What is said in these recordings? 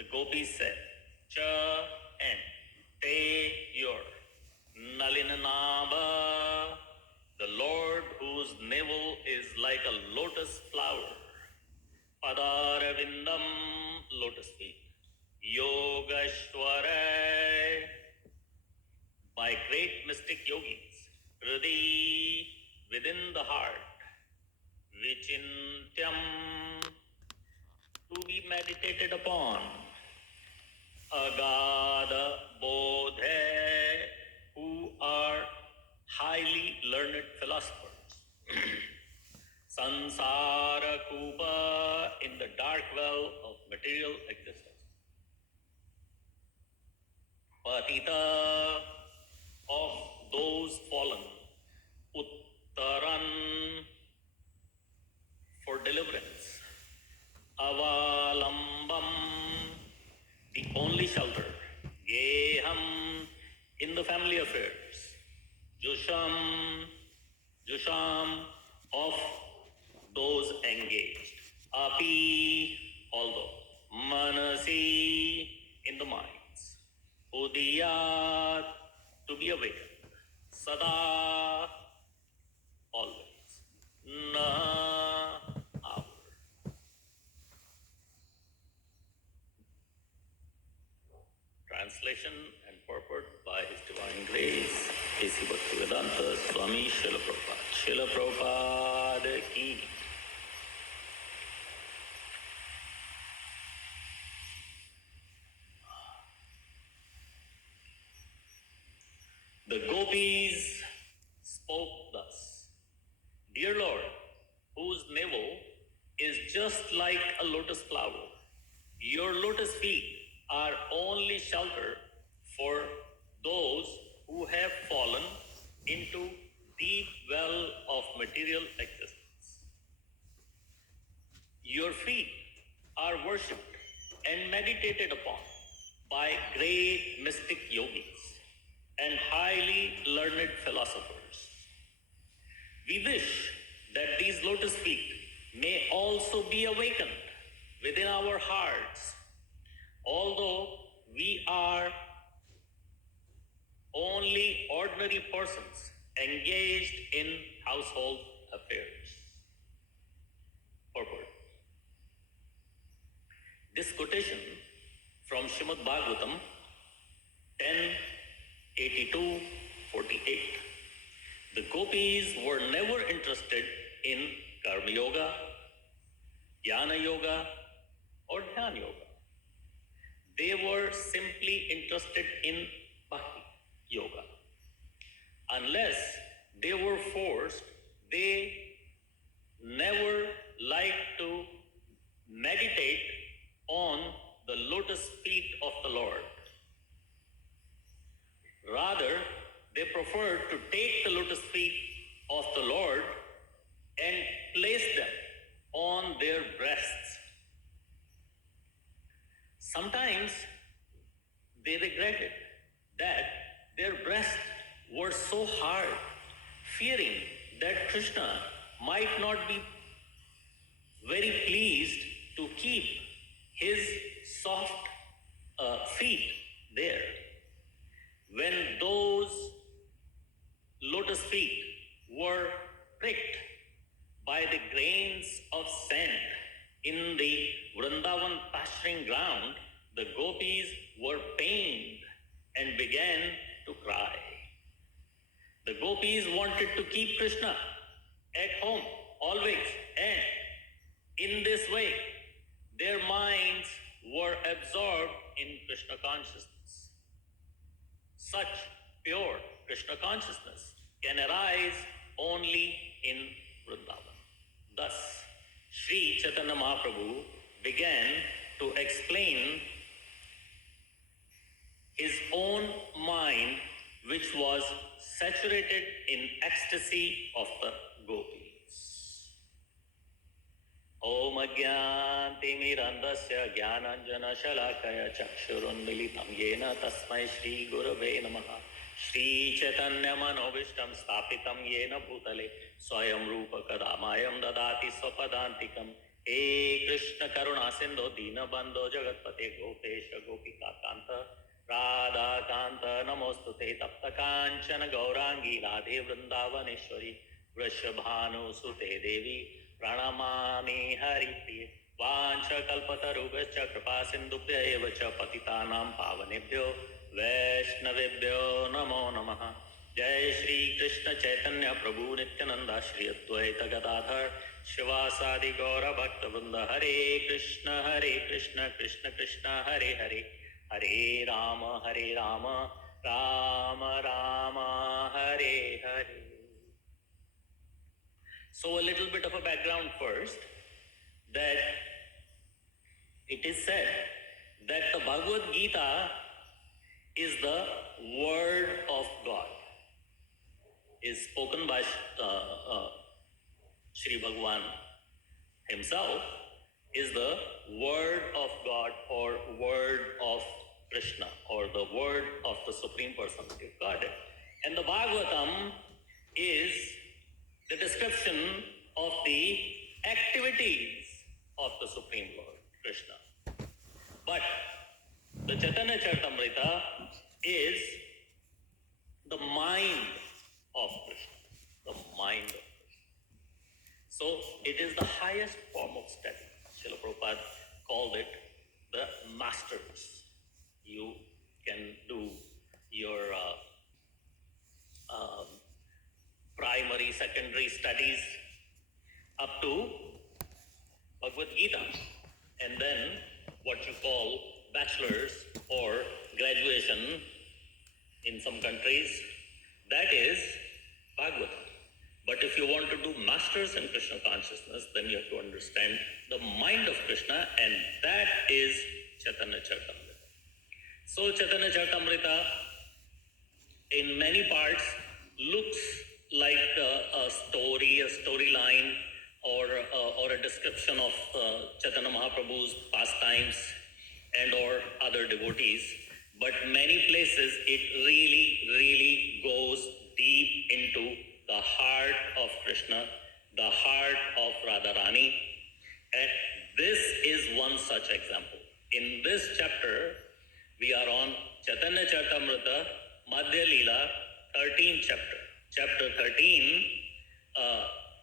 The gopis said, Cha and Te yor Nalinanaba, the Lord whose navel is like a lotus flower, Padaravindam, lotus feet, Yogashwara, by great mystic yogis, Hridi, within the heart, Vichintyam, to be meditated upon, Agada Bodhe, who are highly learned philosophers. Sansara Kupa, in the dark well of material existence. Patita, of those fallen. Uttaran, for deliverance. Avalambam, the only shelter. Geham, in the family affairs. Jusham, of those engaged. Api, although. Manasi, in the minds. Udiyat, to be awakened. Sada, always. Na, hour. Translation and purport by His Divine Grace, A.C. Bhaktivedanta Swami Srila Prabhupada. Srila Prabhupada ki. The gopis spoke thus, Dear Lord, whose navel is just like a lotus flower, your lotus feet are only shelter for those who have fallen into deep well of material existence. Your feet are worshipped and meditated upon by great mystic yogis and highly learned philosophers. We wish that these lotus feet may also be awakened within our hearts, although we are only ordinary persons engaged in household affairs. Purport. This quotation from Srimad Bhagavatam 10:82-48. The gopis were never interested in Karma Yoga, Jnana Yoga, or Dhyana Yoga. They were simply interested in Bhakti Yoga. Unless they were forced, they never liked to meditate on the lotus feet of the Lord. Rather, they preferred to take the lotus feet of the Lord and place them on their breasts. Sometimes they regretted that their breasts were so hard, fearing that Krishna might not be very pleased to keep his soft feet there. When those lotus feet were pricked by the grains of sand in the Vrindavan pasturing ground, the gopis were pained and began to cry. The gopis wanted to keep Krishna at home always, and in this way, their minds were absorbed in Krishna consciousness. Such pure Krishna consciousness can arise only in Vrindavan. Thus, Sri Chaitanya Mahaprabhu began to explain his own mind, which was saturated in ecstasy of the gopis. Om Ajnantimirandasya Jnananjana Shalakaya Chakshurunmilitam Yena Tasmai Shri Gurave Namaha Shri Chaitanya Manobishtam Stapitam Yena Bhutale Swayam Rupa Kadamayam Dadati Swapadantikam हे कृष्ण करुणा सिंधु दीनबंधो जगतपते गोपेश गोपिका कांत राधा कांत नमोस्तुते तप्त कांचन गौरांगी राधे वृंदावनेश्वरी वृषभानुसुते देवी प्रणमामि हरिप्रिये वाञ्छकल्पतरुभ्यश्च कृपा सिन्धुभ्य एव च पतितानां पावनेभ्यो वैष्णवेभ्यो नमो नमः। जय श्री कृष्ण चैतन्य प्रभु नित्यानंद श्री अद्वैत गदाधर शिवासादि गौर भक्त वृंद हरे Krishna Krishna Krishna Hare Hare Hare Ram Ram Ram Hare Hare. So a little bit of a background first, that it is said that the Bhagavad Gita is the word of God, is spoken by Sri Bhagavan himself, is the word of God or word of Krishna or the word of the Supreme Personality of Godhead. And the Bhagavatam is the description of the activities of the Supreme Lord, Krishna. But the Chaitanya Charitamrita is the mind of Krishna, the mind of Krishna. So it is the highest form of study. Srila Prabhupada called it the masters. You can do your primary, secondary studies up to Bhagavad Gita, and then what you call bachelor's or graduation in some countries, that is Bhagavatam. But if you want to do masters in Krishna consciousness, then you have to understand the mind of Krishna, and that is Chaitanya Charitamrita. So Chaitanya Charitamrita in many parts looks like a storyline, or a description of Chaitanya Mahaprabhu's pastimes and or other devotees. But many places it really goes deep into the heart of Krishna, the heart of Radharani. And this is one such example. In this chapter, we are on Chaitanya Charitamrita, Madhya Leela, 13th chapter. Chapter 13,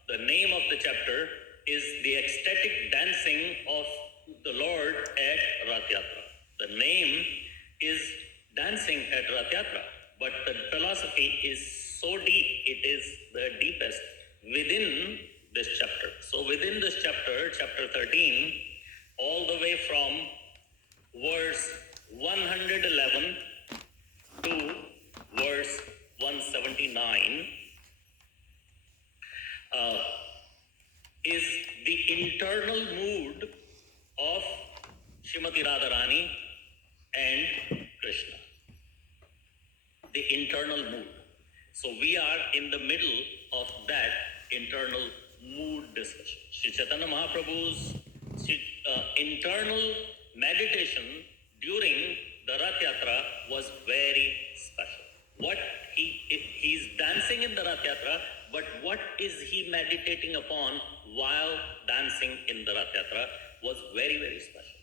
the name of the chapter is the ecstatic dancing of the Lord at Rath Yatra. The name is dancing at Rath Yatra, but the philosophy is so deep, it is the deepest within this chapter. So within this chapter, chapter 13, all the way from verse 111 to verse 179 is the internal mood of Srimati Radharani and Krishna. The internal mood. So we are in the middle of that internal mood discussion. Sri Chaitanya Mahaprabhu's internal meditation during the Rath Yatra was very special. What he's dancing in the Rath Yatra, but what is he meditating upon while dancing in the Rath Yatra was very special.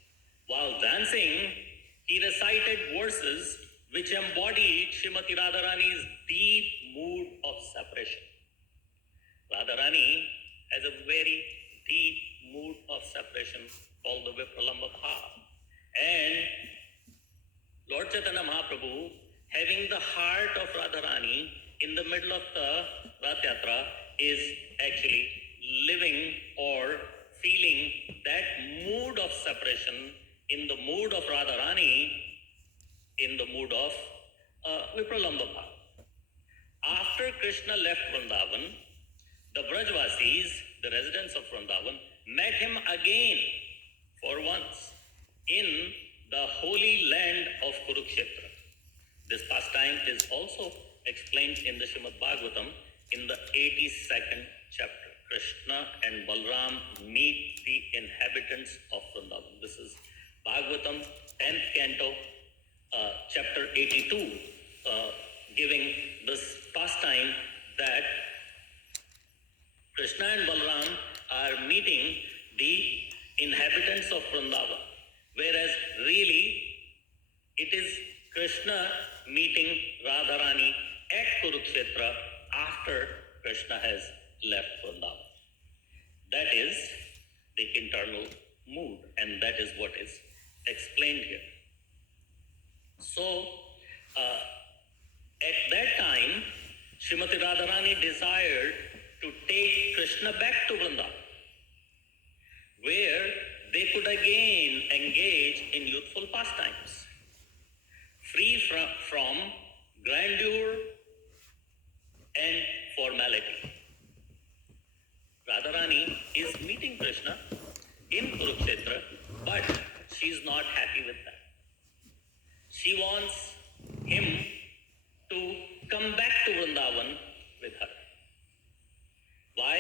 While dancing, he recited verses which embodied Srimati Radharani's deep mood of separation. Radharani has a very deep mood of separation called the Vipralambha Bhava. And Lord Chaitanya Mahaprabhu, having the heart of Radharani in the middle of the Rath Yatra, is actually living or feeling that mood of separation in the mood of Radharani, in the mood of Vipralambha Bhava. After Krishna left Vrindavan, the Brajvasis, the residents of Vrindavan, met him again for once in the holy land of Kurukshetra. This pastime is also explained in the Srimad Bhagavatam in the 82nd chapter. Krishna and Balram meet the inhabitants of Vrindavan. This is Bhagavatam, 10th canto, chapter 82, giving this pastime that Krishna and Balram are meeting the inhabitants of Vrindavan, whereas really it is Krishna meeting Radharani at Kurukshetra after Krishna has left Vrindavan. That is the internal mood, and that is what is explained here. So, at that time, Srimati Radharani desired to take Krishna back to Vrindavan, where they could again engage in youthful pastimes, free from grandeur and formality. Radharani is meeting Krishna in Kurukshetra, but she is not happy with that. She wants him to come back to Vrindavan with her. Why?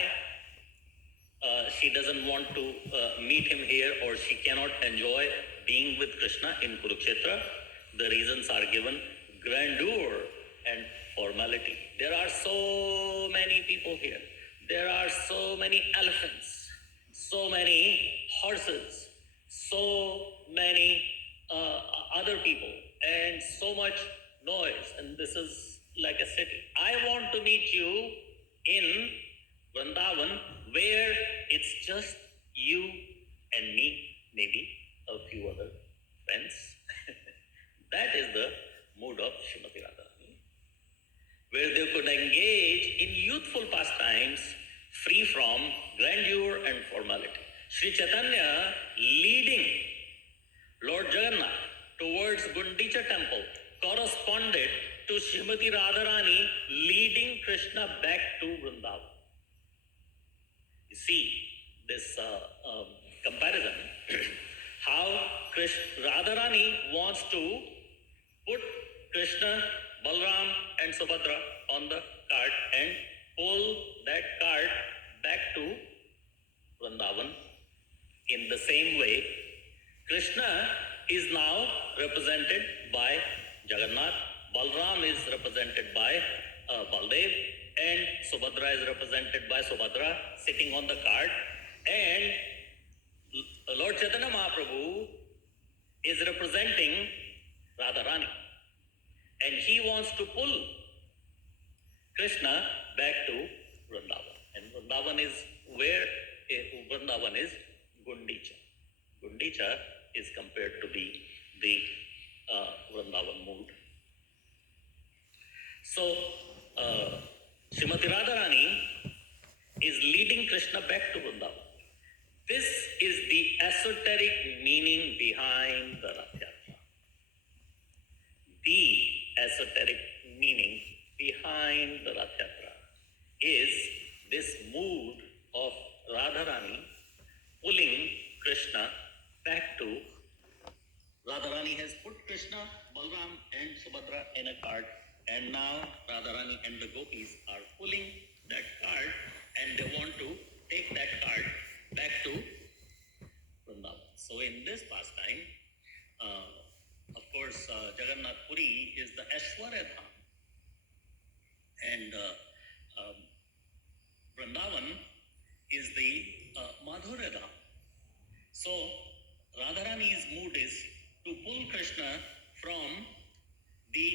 She doesn't want to meet him here, or she cannot enjoy being with Krishna in Kurukshetra. The reasons are given: grandeur and formality. There are so many people here. There are so many elephants, so many horses, so many other people, and so much noise. And this is like a city. I want to meet you in Vrindavan, where it's just you and me, maybe a few other friends. That is the mood of Srimati Radharani, where they could engage in youthful pastimes, free from grandeur and formality. Sri Chaitanya leading Lord Jagannath towards Gundicha temple corresponded to Srimati Radharani leading Krishna back to Vrindavan. You see this comparison, how Radharani wants to put Krishna, Balram and Subhadra on the cart and pull that cart back to Vrindavan. In the same way, Krishna is now represented by Jagannath, Balram is represented by Baldev, and Subhadra is represented by Subhadra sitting on the cart, and Lord Chaitanya Mahaprabhu is representing Radharani, and he wants to pull Krishna back to Vrindavan. And Vrindavan is where? Vrindavan is Gundicha. Gundicha is compared to be the Vrindavan mood. So, Srimati Radharani is leading Krishna back to Vrindavan. This is the esoteric meaning behind the Rath Yatra. The esoteric meaning behind the Rath Yatra is this mood of Radharani pulling Krishna back to. Radharani has put Krishna, Balram and Subhadra in a cart, and now Radharani and the gopis are pulling that cart, and they want to take that cart back to Vrindavan. So in this pastime, of course, Jagannath Puri is the Aishwarya Dham, and Vrindavan is the Madhurya Dham. So Radharani's mood is to pull Krishna from the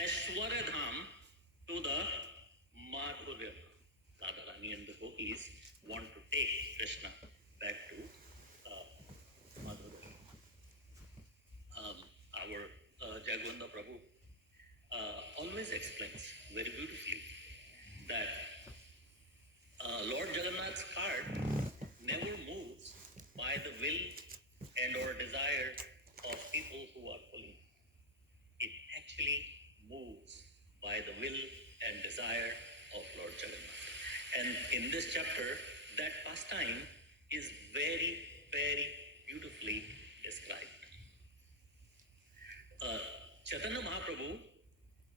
Aishwarya Dham to the Madhurya Dham. Radharani and the gopis want to take Krishna back to Madhurya. Our Jagvanda Prabhu always explains very beautifully that Lord Jagannath's cart never moves by the will and or desire of people who are pulling. It actually moves by the will and desire of Lord Jagannath. And in this chapter, that pastime is very, very beautifully described. Chaitanya Mahaprabhu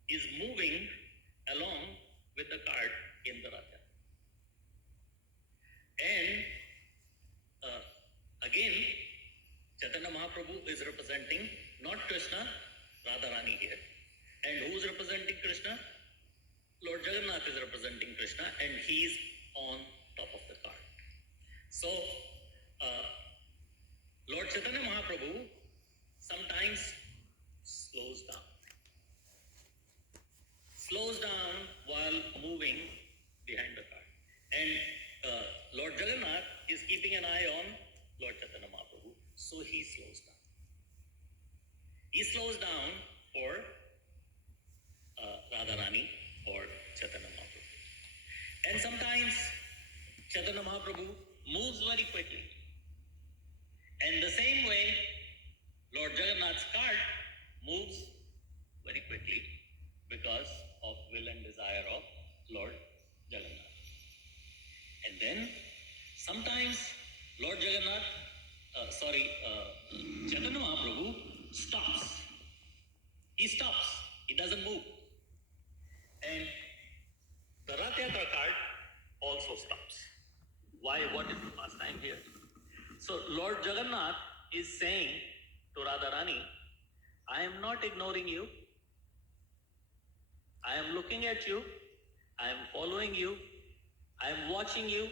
is moving along with the cart in the Rath Yatra. And again, Chaitanya Mahaprabhu is representing not Krishna, Radharani here. And who is representing Krishna? Lord Jagannath is representing Krishna, and he is on top of the cart. So Chaitanya Mahaprabhu sometimes slows down while moving behind the cart. And Lord Jagannath is keeping an eye on Lord Chaitanya Mahaprabhu, so he slows down. He slows down for Radharani or Chaitanya Mahaprabhu. And sometimes Chaitanya Mahaprabhu moves very quickly. And the same way, Lord Jagannath's cart moves very quickly because of will and desire of Lord Jagannath. And then sometimes Lord Jagannath, Chaitanya Mahaprabhu stops. He stops. He doesn't move. And the Rath Yatra cart also stops. Why? What is the pastime here? So Lord Jagannath is saying to Radharani, I am not ignoring you. I am looking at you. I am following you. I am watching you.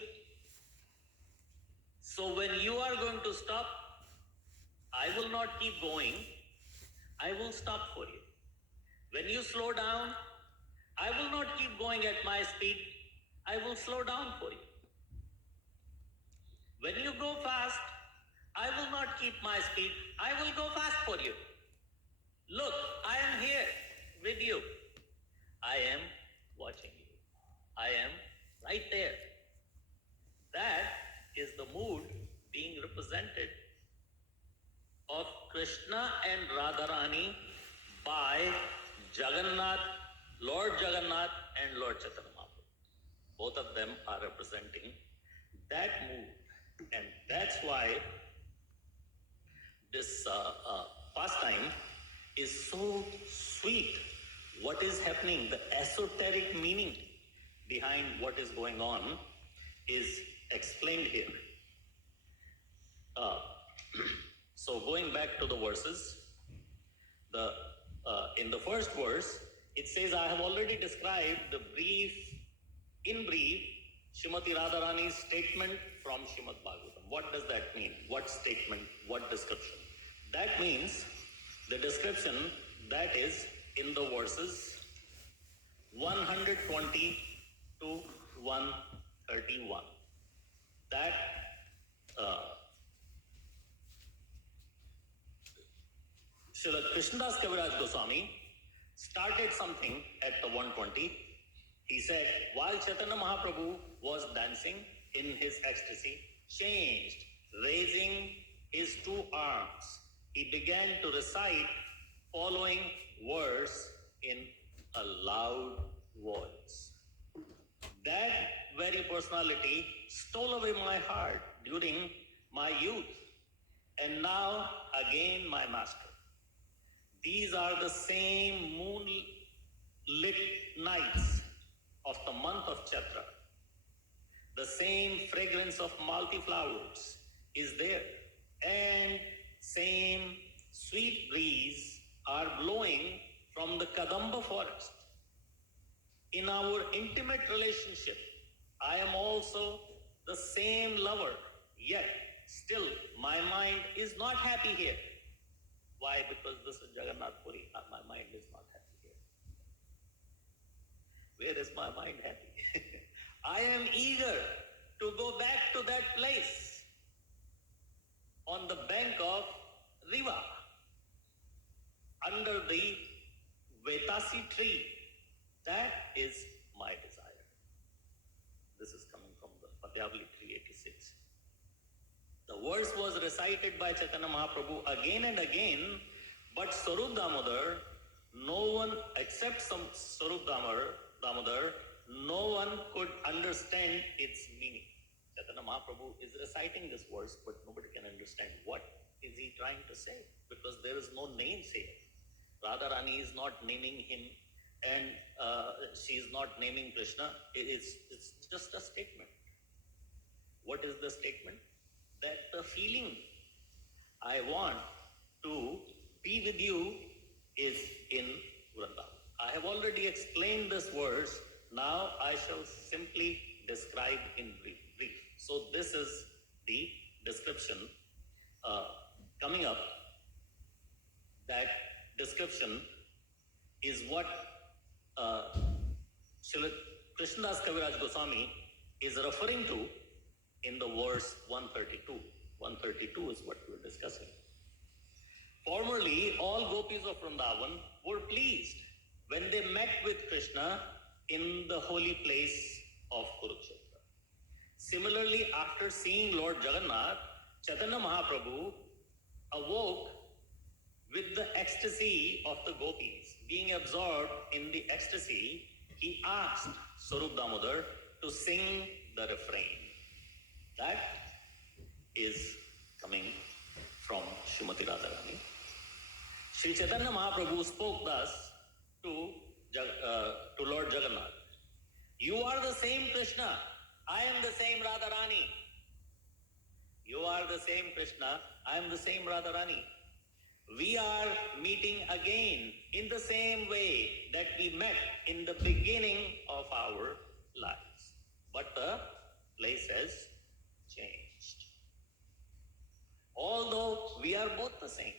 So when you are going to stop, I will not keep going. I will stop for you. When you slow down, I will not keep going at my speed. I will slow down for you. When you go fast, I will not keep my speed. I will go fast for you. Look, I am here with you. I am watching you. I am right there. That is the mood being represented of Krishna and Radharani by Jagannath, Lord Jagannath and Lord Chaitanya Mahaprabhu. Both of them are representing that mood. And that's why this pastime is so sweet. What is happening, the esoteric meaning behind what is going on is explained here. So going back to the verses, in the first verse, it says, I have already described in brief, Srimati Radharani's statement from Srimad Bhagavatam. What does that mean? What statement? What description? That means the description that is in the verses 120 to 131. That Srila Krishnadas Kaviraj Goswami started something at the 120. He said, while Chaitanya Mahaprabhu was dancing in his ecstasy, changed, raising his two arms, he began to recite following verse in a loud voice. That very personality stole away my heart during my youth, and now again my master. These are the same moonlit nights of the month of Chaitra. The same fragrance of Malti flowers is there, and same sweet breeze are blowing from the Kadamba forest. In our intimate relationship, I am also the same lover, yet still my mind is not happy here. Why? Because this is Jagannath Puri. My mind is not happy here. Where is my mind happy? I am eager to go back to that place on the bank of Riva, under the Vetasi tree. That is my desire. This is coming from the Padyavali 386. The verse was recited by Chaitanya Mahaprabhu again and again, but Sarup Damodar, no one except some Sarup Damodar, no one could understand its meaning. Chaitanya Mahaprabhu is reciting this verse, but nobody can understand what is he trying to say, because there is no names here. Radharani is not naming him, and she is not naming Krishna. It's just a statement. What is the statement? That the feeling I want to be with you is in Vrindavan. I have already explained this verse. Now I shall simply describe in brief. So this is the description coming up, that description is what Srila Krishnadas Kaviraj Goswami is referring to in the verse 132. 132 is what we're discussing. Formerly, all gopis of Vrindavan were pleased when they met with Krishna in the holy place of Kurukshetra. Similarly, after seeing Lord Jagannath, Chaitanya Mahaprabhu awoke with the ecstasy of the gopis. Being absorbed in the ecstasy, he asked Swarup Damodar to sing the refrain. That is coming from Srimati Radharani. Sri Chaitanya Mahaprabhu spoke thus to Lord Jagannath. You are the same Krishna. I am the same Radharani. You are the same Krishna. I am the same Radharani. We are meeting again in the same way that we met in the beginning of our lives. But the place has changed. Although we are both the same,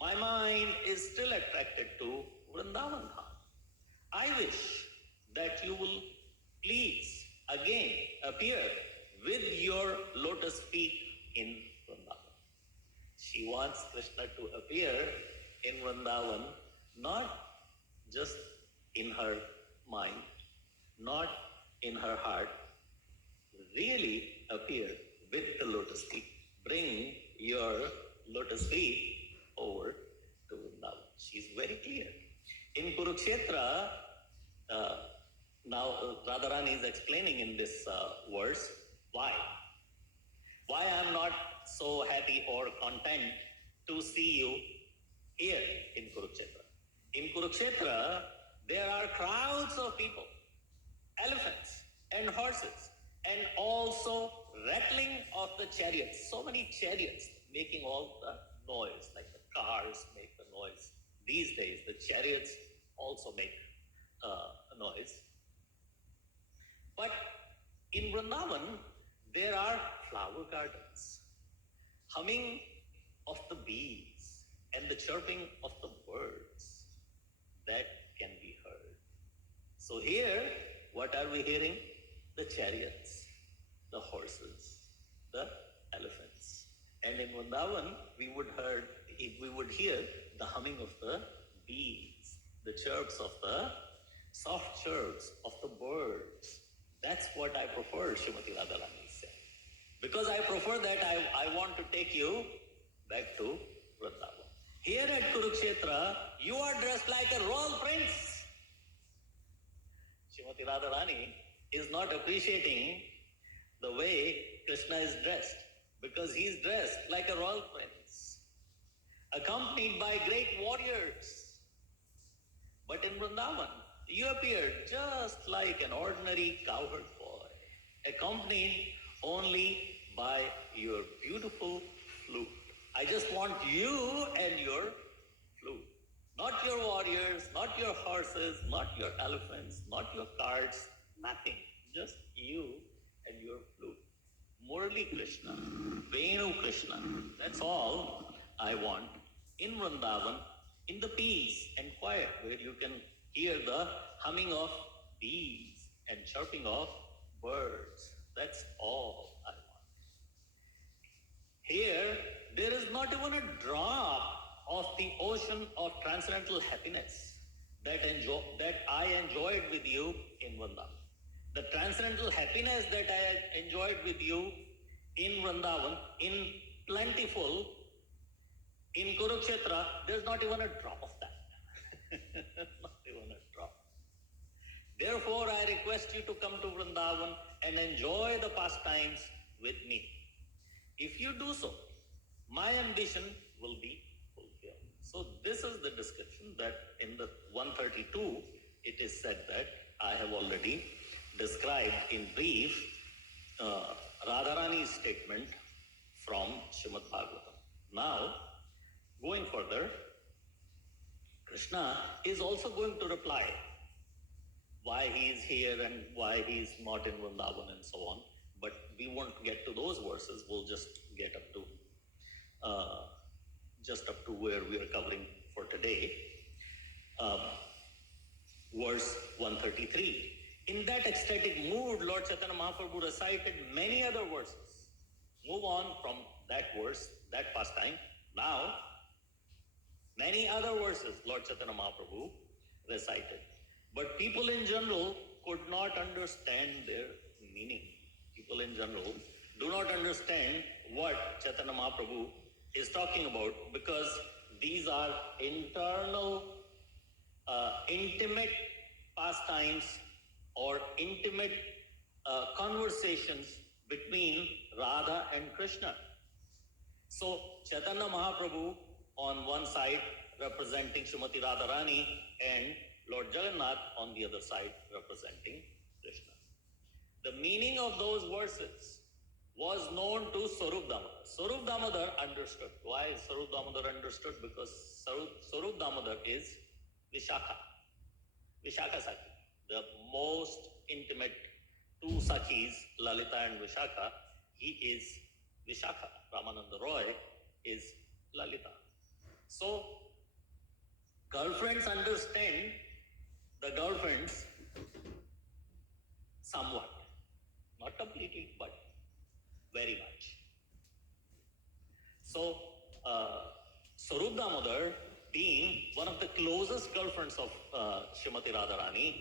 my mind is still attracted to Vrindavan Dham. I wish that you will please again appear with your lotus feet in Vrindavan. She wants Krishna to appear in Vrindavan, not just in her mind, not in her heart, really appear with the lotus feet. Bring your lotus feet over to Vrindavan. She's very clear. In Kurukshetra, now Radharani is explaining in this verse why. Why I'm not so happy or content to see you here in Kurukshetra. In Kurukshetra, there are crowds of people, elephants and horses, and also rattling of the chariots. So many chariots making all the noise, like the cars make the noise. These days, the chariots also make a noise. But in Vrindavan, there are flower gardens, humming of the bees and the chirping of the birds that can be heard. So here, what are we hearing? The chariots, the horses, the elephants. And in Vrindavan, we would hear the humming of the bees, the chirps of the soft chirps of the birds. That's what I prefer, Srimati Radharani said. Because I prefer that, I want to take you back to Vrindavan. Here at Kurukshetra, you are dressed like a royal prince. Srimati Radharani is not appreciating the way Krishna is dressed, because he is dressed like a royal prince, accompanied by great warriors. But in Vrindavan, you appear just like an ordinary cowherd boy, accompanied only by your beautiful flute. I just want you and your flute. Not your warriors, not your horses, not your elephants, not your carts, nothing. Just you and your flute. Murali Krishna, Venu Krishna. That's all I want in Vrindavan, in the peace and quiet where you can hear the humming of bees and chirping of birds. That's all I want. Here, there is not even a drop of the ocean of transcendental happiness that I enjoyed with you in Vrindavan. The transcendental happiness that I enjoyed with you in Vrindavan, in plentiful, in Kurukshetra, there's not even a drop of that. Not even a drop. Therefore, I request you to come to Vrindavan and enjoy the pastimes with me. If you do so, my ambition will be fulfilled. So this is the description that in the 132, it is said that I have already described in brief Radharani's statement from Srimad Bhagavatam. Now, going further, Krishna is also going to reply why he is here and why he is not in Vrindavan and so on. But we won't get to those verses. We'll just get up to just up to where we are covering for today, verse 133. In that ecstatic mood, Lord Chaitanya Mahaprabhu recited many other verses. Move on from that verse, that pastime. Now, many other verses Lord Chaitanya Mahaprabhu recited. But people in general could not understand their meaning. People in general do not understand what Chaitanya Mahaprabhu is talking about, because these are internal, intimate pastimes or intimate conversations between Radha and Krishna. So Chaitanya Mahaprabhu on one side representing Srimati Radharani and Lord Jagannath on the other side representing Krishna. The meaning of those verses was known to Sarup Damodar. Sarup Damodar understood. Why is Sarup Damodar understood? Because Sarup Damodar is Vishakha. Vishakha Sakhi. The most intimate two Sakhis, Lalita and Vishakha, he is Vishakha. Ramananda Roy is Lalita. So, girlfriends understand the girlfriends somewhat. Not completely, but very much. So, Sarup Damodar, being one of the closest girlfriends of Srimati Radharani,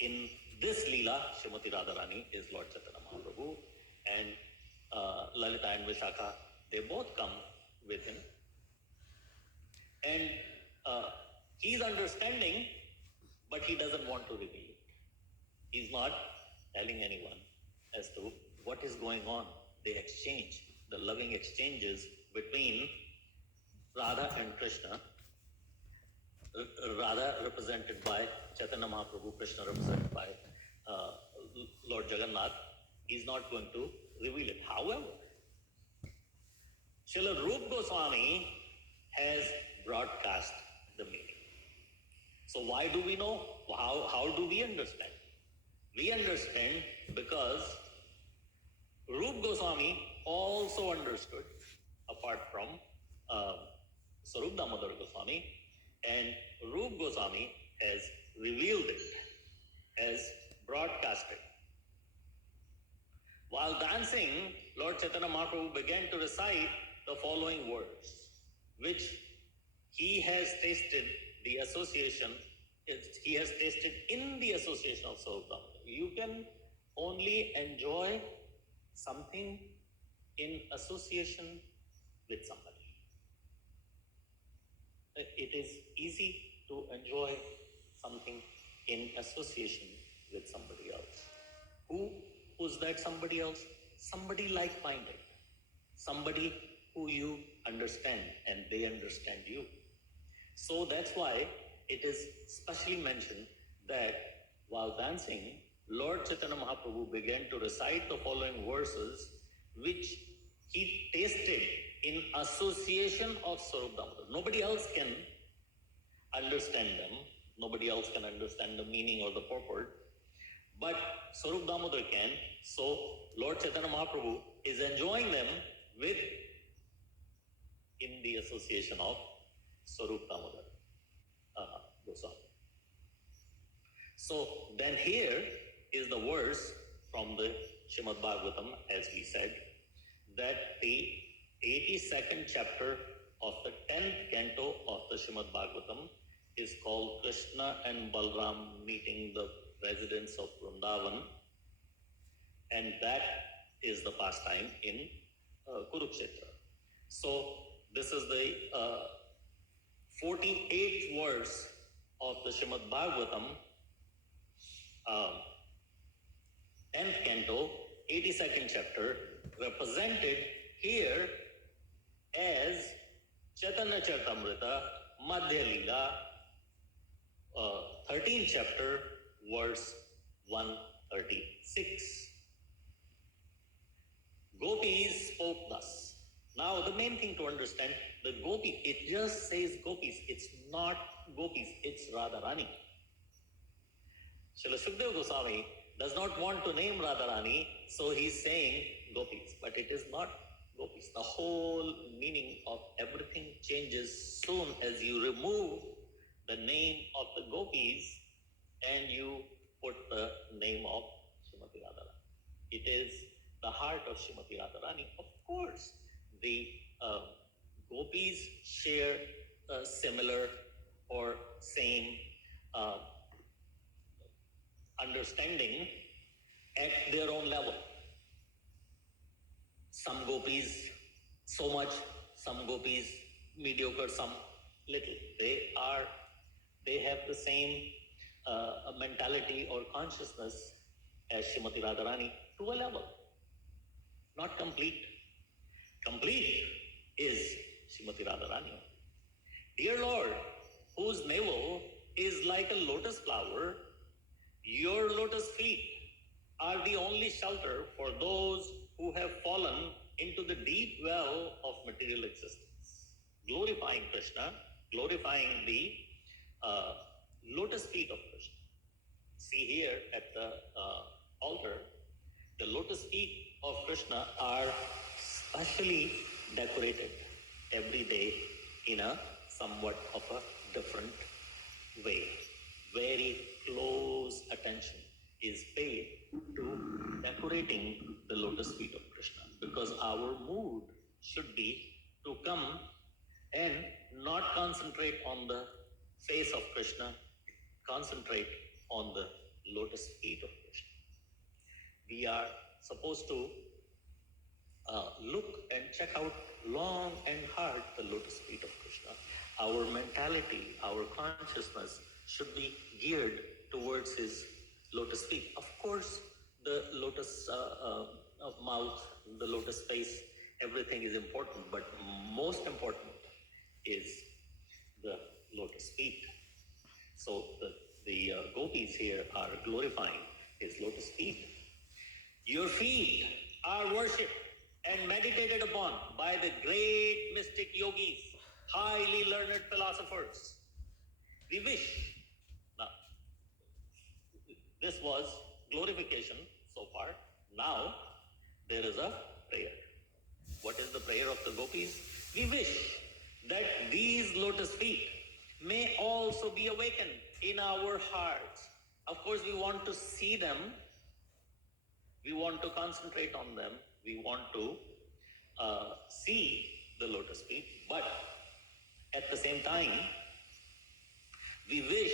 in this Leela, Srimati Radharani is Lord Chaitanya Mahaprabhu, and Lalita and Vishakha, they both come with him. And he's understanding, but he doesn't want to reveal it. He's not telling anyone as to what is going on. They exchange, the loving exchanges between Radha and Krishna. Radha represented by Chaitanya Mahaprabhu, Krishna represented by Lord Jagannath. He's not going to reveal it. However, Srila Rupa Goswami has broadcast the meaning. So why do we know? How do we understand? We understand because Rupa Goswami also understood, apart from Sarup Damodar Goswami, and Rupa Goswami has revealed it, has broadcasted. While dancing, Lord Chaitanya Mahaprabhu began to recite the following words, which he has tasted the association, he has tasted in the association of Sarup Damodar. You can only enjoy something in association with somebody. It is easy to enjoy something in association with somebody else. Who's that somebody else? Somebody like-minded. Somebody who you understand and they understand you. So that's why it is specially mentioned that while dancing, Lord Chaitanya Mahaprabhu began to recite the following verses, which he tasted in association of Sarup Damodar. Nobody else can understand them. Nobody else can understand the meaning or the purport. But Sarup Damodar can. So Lord Chaitanya Mahaprabhu is enjoying them in the association of Sarup Damodar Goswami. So then here is the verse from the Srimad Bhagavatam, as we said, that the 82nd chapter of the 10th canto of the Srimad Bhagavatam is called Krishna and Balram meeting the residents of Vrindavan, and that is the pastime in Kurukshetra. So this is the 48th verse of the Srimad Bhagavatam, 10th canto, 82nd chapter, represented here as Chaitanya Charitamrita, Madhya Leela, 13th chapter, verse 136. Gopis spoke thus. Now, the main thing to understand, the gopi, it just says gopis. It's not gopis, it's Radharani. Srila Sukadeva Goswami does not want to name Radharani, so he's saying gopis, but it is not gopis. The whole meaning of everything changes soon as you remove the name of the gopis and you put the name of Srimati Radharani. It is the heart of Srimati Radharani. Of course, the gopis share similar or same uh, understanding at their own level. Some gopis so much, some gopis mediocre, some little. They have the same mentality or consciousness as Srimati Radharani to a level. Not complete. Complete is Srimati Radharani. Dear Lord, whose navel is like a lotus flower, your lotus feet are the only shelter for those who have fallen into the deep well of material existence. Glorifying Krishna, glorifying the lotus feet of Krishna. See here at the altar, the lotus feet of Krishna are specially decorated every day in a somewhat of a different way. Very close attention is paid to decorating the lotus feet of Krishna, because our mood should be to come and not concentrate on the face of Krishna, concentrate on the lotus feet of Krishna. We are supposed to look and check out long and hard the lotus feet of Krishna. Our mentality, our consciousness should be geared towards his lotus feet. Of course, the lotus mouth, the lotus face, everything is important, but most important is the lotus feet. So the gopis here are glorifying his lotus feet. Your feet are worshipped and meditated upon by the great mystic yogis, highly learned philosophers. We wish. Now, this was glorification so far. Now, there is a prayer. What is the prayer of the gopis? We wish that these lotus feet may also be awakened in our hearts. Of course, we want to see them. We want to concentrate on them. We want to see the lotus feet. But at the same time, we wish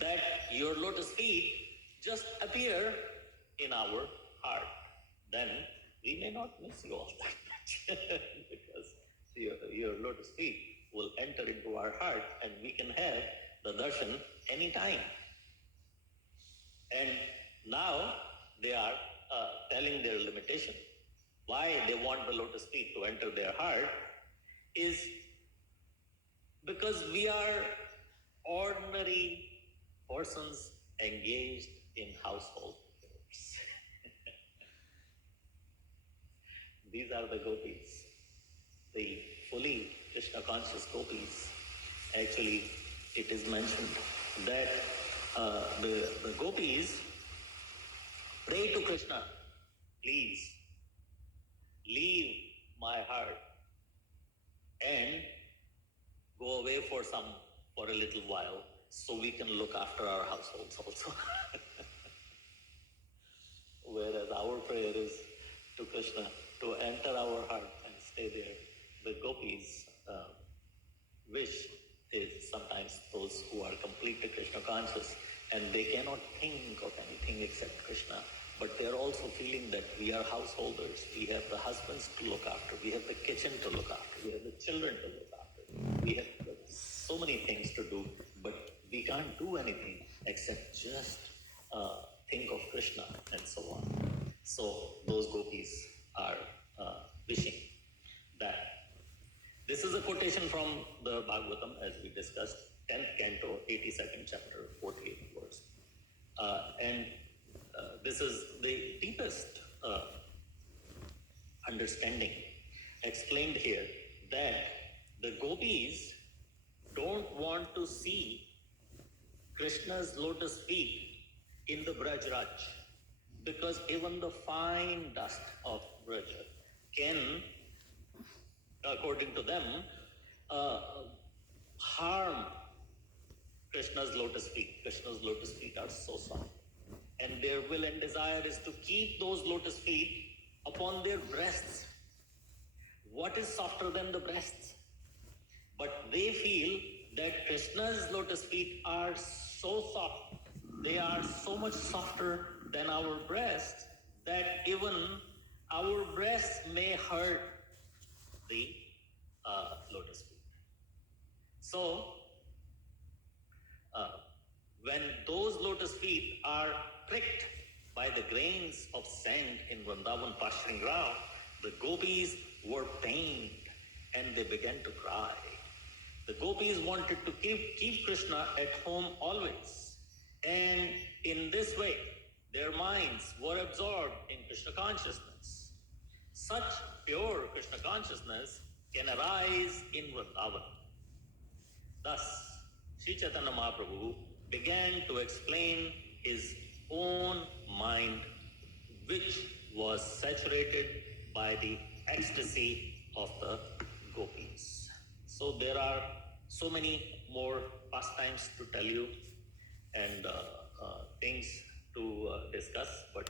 that your lotus feet just appear in our heart. Then we may not miss you all that much because your lotus feet will enter into our heart and we can have the darshan anytime. And now they are telling their limitation. Why they want the lotus feet to enter their heart is because we are ordinary persons engaged in household affairs. These are the gopis, the fully Krishna conscious gopis. Actually, it is mentioned that the gopis pray to Krishna, please leave my heart and go away for a little while so we can look after our households also. Whereas our prayer is to Krishna to enter our heart and stay there. The gopis wish is sometimes those who are completely Krishna conscious and they cannot think of anything except Krishna. But they are also feeling that we are householders. We have the husbands to look after. We have the kitchen to look after. We have the children to look after. We have so many things to do, but we can't do anything except just think of Krishna and so on. So those gopis are wishing that. This is a quotation from the Bhagavatam, as we discussed, 10th canto, 82nd chapter, 48th verse. And this is the deepest understanding explained here, that the gopis don't want to see Krishna's lotus feet in the Brajraj, because even the fine dust of Braja can according to them, uh, harm Krishna's lotus feet. Krishna's lotus feet are so soft. And their will and desire is to keep those lotus feet upon their breasts. What is softer than the breasts? But they feel that Krishna's lotus feet are so soft, they are so much softer than our breasts, that even our breasts may hurt the lotus feet. So, when those lotus feet are pricked by the grains of sand in Vrindavan pasturing ground, the gopis were pained and they began to cry. The gopis wanted to keep Krishna at home always. And in this way, their minds were absorbed in Krishna consciousness. Such pure Krishna consciousness can arise in Vrindavan. Thus, Sri Chaitanya Mahaprabhu began to explain his own mind, which was saturated by the ecstasy of the gopis. So there are so many more pastimes to tell you and things to discuss, but